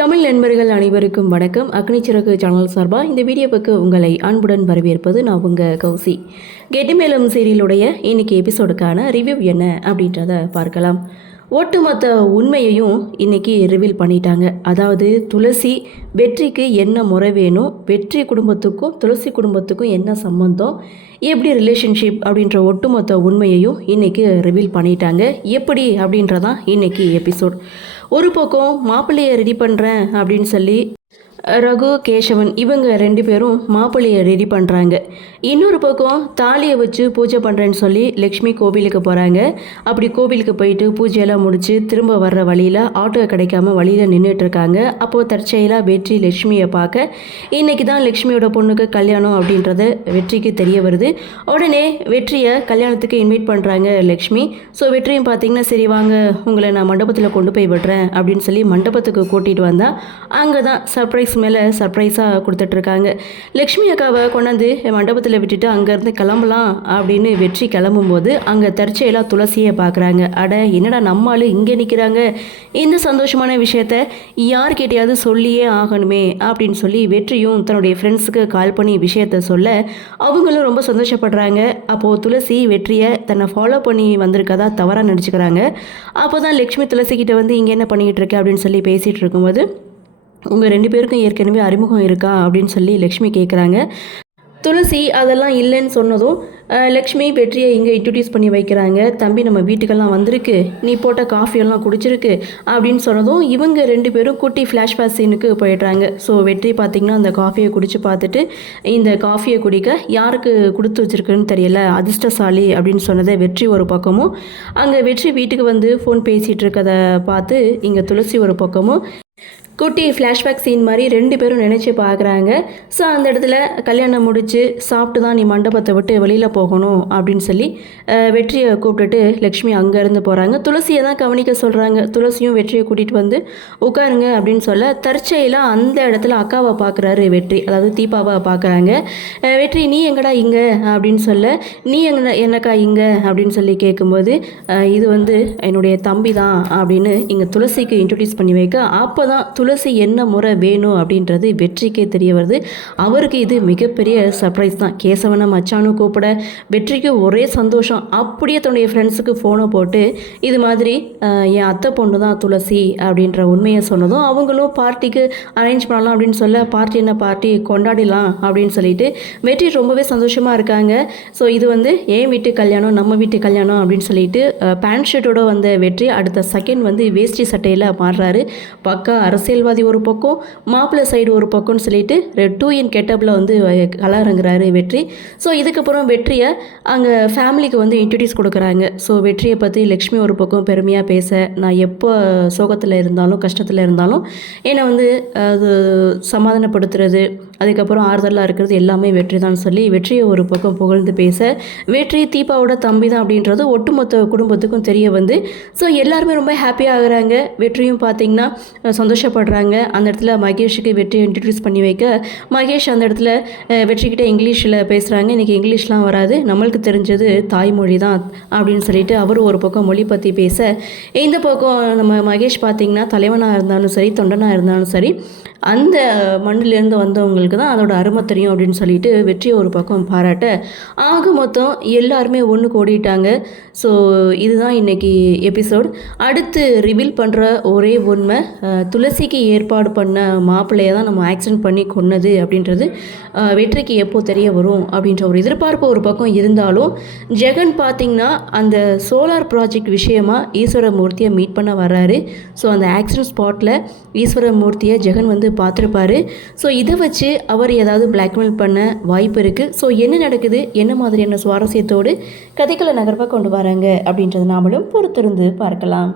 தமிழ் நண்பர்கள் அனைவருக்கும் வணக்கம். அக்னி சிறகு சேனல் சார்பாக இந்த வீடியோவுக்கு உங்களை அன்புடன் வரவேற்பது நான் உங்கள் கௌசி. கெட்டிமேளம் சீரியலுடைய இன்னைக்கு எபிசோடுக்கான ரிவ்யூ என்ன அப்படின்றத பார்க்கலாம். ஒட்டுமொத்த உண்மையையும் இன்றைக்கி ரிவீல் பண்ணிட்டாங்க. அதாவது துளசி வெற்றிக்கு என்ன முறை வேணும், வெற்றி குடும்பத்துக்கும் துளசி குடும்பத்துக்கும் என்ன சம்பந்தம், எப்படி ரிலேஷன்ஷிப் அப்படின்ற ஒட்டுமொத்த உண்மையையும் இன்றைக்கி ரிவீல் பண்ணிட்டாங்க. எப்படி அப்படின்றதான் இன்றைக்கி எபிசோட். ஒரு பக்கம் மாப்பிள்ளையை ரெடி பண்ணுறேன் அப்படின்னு சொல்லி ரகு கேசவன் இவங்க 2 பேரும் மாப்பிள்ளையை ரெடி பண்ணுறாங்க. இன்னொரு பக்கம் தாலியை வச்சு பூஜை பண்ணுறேன்னு சொல்லி லக்ஷ்மி கோவிலுக்கு போகிறாங்க. அப்படி கோவிலுக்கு போயிட்டு பூஜையெல்லாம் முடித்து திரும்ப வர்ற வழியில் ஆட்டோ கிடைக்காம வழியில் நின்றுட்டுருக்காங்க. அப்போது தற்செயலாக வெற்றி லக்ஷ்மியை பார்க்க இன்றைக்கி தான் லக்ஷ்மியோட பொண்ணுக்கு கல்யாணம் அப்படின்றத வெற்றிக்கு தெரிய வருது. உடனே வெற்றியை கல்யாணத்துக்கு இன்வைட் பண்ணுறாங்க லக்ஷ்மி. ஸோ வெற்றியும் பார்த்திங்கன்னா சரி வாங்க உங்களை நான் மண்டபத்தில் கொண்டு போய் விடுறேன் அப்படின்னு சொல்லி மண்டபத்துக்கு கூட்டிகிட்டு வந்தால் அங்கே தான் சர்ப்ரைஸ் மேலே சர்ப்ரைஸாக கொடுத்துட்ருக்காங்க. லக்ஷ்மி அக்காவை கொண்டாந்து மண்டபத்தில் விட்டுட்டு அங்கேருந்து கிளம்பலாம் அப்படின்னு வெற்றி கிளம்பும்போது அங்கே தற்செயலாக துளசியை பார்க்குறாங்க. அட என்னடா நம்மால் இங்கே நிற்கிறாங்க, இந்த சந்தோஷமான விஷயத்த யார்கிட்டையாவது சொல்லியே ஆகணுமே அப்படின்னு சொல்லி வெற்றியும் தன்னுடைய ஃப்ரெண்ட்ஸுக்கு கால் பண்ணி விஷயத்த சொல்ல அவங்களும் ரொம்ப சந்தோஷப்படுறாங்க. அப்போது துளசி வெற்றியை தன்னை ஃபாலோ பண்ணி வந்திருக்கதா தவறாக நினச்சிக்கிறாங்க. அப்போ தான் லக்ஷ்மி துளசிக்கிட்ட வந்து இங்கே என்ன பண்ணிக்கிட்டு இருக்க அப்படின்னு சொல்லி பேசிகிட்டு இருக்கும்போது உங்கள் 2 பேருக்கும் ஏற்கனவே அறிமுகம் இருக்கா அப்படின்னு சொல்லி லக்ஷ்மி கேட்குறாங்க. துளசி அதெல்லாம் இல்லைன்னு சொன்னதும் லக்ஷ்மி வெற்றியை இங்கே இன்ட்ரடியூஸ் பண்ணி வைக்கிறாங்க. தம்பி நம்ம வீட்டுக்கெல்லாம் வந்திருக்கு, நீ போட்ட காஃபியெல்லாம் குடிச்சிருக்கு அப்படின்னு சொன்னதும் இவங்க 2 பேரும் குட்டி ஃப்ளாஷ்பேக் சீனுக்கு போயிடுறாங்க. ஸோ வெற்றி பார்த்திங்கன்னா அந்த காஃபியை குடித்து பார்த்துட்டு இந்த காஃபியை குடிக்க யாருக்கு கொடுத்து வச்சுருக்குன்னு தெரியல, அதிர்ஷ்டசாலி அப்படின்னு சொன்னதை வெற்றி ஒரு பக்கமும், அங்கே வெற்றி வீட்டுக்கு வந்து ஃபோன் பேசிகிட்டு இருக்கதை பார்த்து இங்கே துளசி ஒரு பக்கமும் குட்டி ஃப்ளாஷ்பேக் சீன் மாதிரி 2 பேரும் நினச்சி பார்க்குறாங்க. ஸோ அந்த இடத்துல கல்யாணம் முடித்து சாப்பிட்டு தான் நீ மண்டபத்தை விட்டு வெளியில் போகணும் அப்படின்னு சொல்லி வெற்றியை கூப்பிட்டுட்டு லக்ஷ்மி அங்கேருந்து போகிறாங்க. துளசியை தான் கவனிக்க சொல்கிறாங்க. துளசியும் வெற்றியை கூட்டிகிட்டு வந்து உட்காருங்க அப்படின்னு சொல்ல தற்செயலாக அந்த இடத்துல அக்காவை பார்க்குறாரு வெற்றி, அதாவது தீபாவை பார்க்குறாங்க. வெற்றி நீ எங்கடா இங்கே அப்படின்னு சொல்ல, நீ என்னக்கா இங்கே அப்படின்னு சொல்லி கேட்கும்போது இது வந்து என்னுடைய தம்பி தான் அப்படின்னு இங்கே துளசிக்கு இன்ட்ரடியூஸ் பண்ணி வைக்க அப்போ தான் துளசி என்ன முறை வேணும் அப்படின்றது வெற்றிக்கே தெரிய வருது. அவருக்கு இது மிகப்பெரிய சர்ப்ரைஸ் தான். கேசவனை மச்சானும் கூப்பிட வெற்றிக்கு ஒரே சந்தோஷம். அப்படியே தன்னுடைய ஃப்ரெண்ட்ஸுக்கு ஃபோனை போட்டு இது மாதிரி என் அத்தை பொண்ணு தான் துளசி அப்படின்ற உண்மையை சொன்னதும் அவங்களும் பார்ட்டிக்கு அரேஞ்ச் பண்ணலாம் அப்படின்னு சொல்ல பார்ட்டி என்ன பார்ட்டி கொண்டாடிடலாம் அப்படின்னு சொல்லிட்டு வெற்றி ரொம்பவே சந்தோஷமாக இருக்காங்க. ஸோ இது வந்து என் வீட்டு கல்யாணம் நம்ம வீட்டு கல்யாணம் அப்படின்னு சொல்லிட்டு பேண்ட் ஷர்ட்டோட வந்த வெற்றி அடுத்த செகண்ட் வந்து வேஷ்டி சட்டையில் மாறுறாரு. பக்கா அரசியல்வாதி ஒரு பக்கம், மாப்பிள்ளை சைடு ஒரு பக்கம்னு சொல்லிட்டு 2 in கெட்டப்பில் வந்து கலரங்குறாரு வெற்றி. ஸோ இதுக்கப்புறம் வெற்றியை அங்கே ஃபேமிலிக்கு வந்து இன்ட்ரடியூஸ் கொடுக்குறாங்க. ஸோ வெற்றியை பற்றி லக்ஷ்மி ஒரு பக்கம் பெருமையாக பேச, நான் எப்போ சோகத்தில் இருந்தாலும் கஷ்டத்தில் இருந்தாலும் என்னை வந்து அது சமாதானப்படுத்துறது அதுக்கப்புறம் ஆறுதலாக இருக்கிறது எல்லாமே வெற்றி தான் சொல்லி வெற்றியை ஒரு பக்கம் புகழ்ந்து பேச, வெற்றி தீபாவோட தம்பி தான் அப்படின்றது ஒட்டுமொத்த குடும்பத்துக்கும் தெரிய வந்து ஸோ எல்லாருமே ரொம்ப ஹாப்பியாக ஆகுறாங்க. வெற்றியும் பார்த்திங்கன்னா சந்தோஷப்படுறாங்க. அந்த இடத்துல மகேஷுக்கு வெற்றியை இன்ட்ரடியூஸ் பண்ணி வைக்க மகேஷ் அந்த இடத்துல வெற்றிக்கிட்ட இங்கிலீஷில் பேசுகிறாங்க. இன்றைக்கி இங்கிலீஷ்லாம் வராது, நம்மளுக்கு தெரிஞ்சது தாய்மொழி தான் அப்படின்னு சொல்லிட்டு அவர் ஒரு பக்கம் மொழி பற்றி பேச, இந்த பக்கம் நம்ம மகேஷ் பார்த்திங்கன்னா தலைவனாக இருந்தாலும் சரி தொண்டனாக இருந்தாலும் சரி அந்த மண்ணிலேருந்து வந்தவங்களுக்கு தான் அதோட அருமை தெரியும் அப்படின்னு சொல்லிட்டு வெற்றியை ஒரு பக்கம் பாராட்ட ஆக மொத்தம் எல்லாருமே ஒன்று கூடிட்டாங்க. ஸோ இதுதான் இன்றைக்கி எபிசோட். அடுத்து ரிவீல் பண்ணுற ஒரே உண்மை, துளசிக்கு ஏற்பாடு பண்ண மாப்பிள்ளையை தான் நம்ம ஆக்சிடென்ட் பண்ணி கொன்னது அப்படின்றது வெற்றிக்கு எப்போ தெரிய வரும் அப்படின்ற ஒரு எதிர்பார்ப்பு ஒரு பக்கம் இருந்தாலும் ஜெகன் பார்த்திங்கன்னா அந்த சோலார் ப்ராஜெக்ட் விஷயமாக ஈஸ்வரமூர்த்தியை மீட் பண்ண வர்றாரு. ஸோ அந்த ஆக்சிடென்ட் ஸ்பாட்டில் ஈஸ்வரமூர்த்தியை ஜெகன் வந்து பார்த்துருப்பாரு. ஸோ இதை வச்சு அவர் ஏதாவது பிளாக்மெயில் பண்ண வாய்ப்பு இருக்குது. ஸோ என்ன நடக்குது, என்ன மாதிரியான சுவாரஸ்யத்தோடு கதைகளை நகர்வாக கொண்டு வராங்க அப்படின்றத நாமளும் பொறுத்திருந்து பார்க்கலாம்.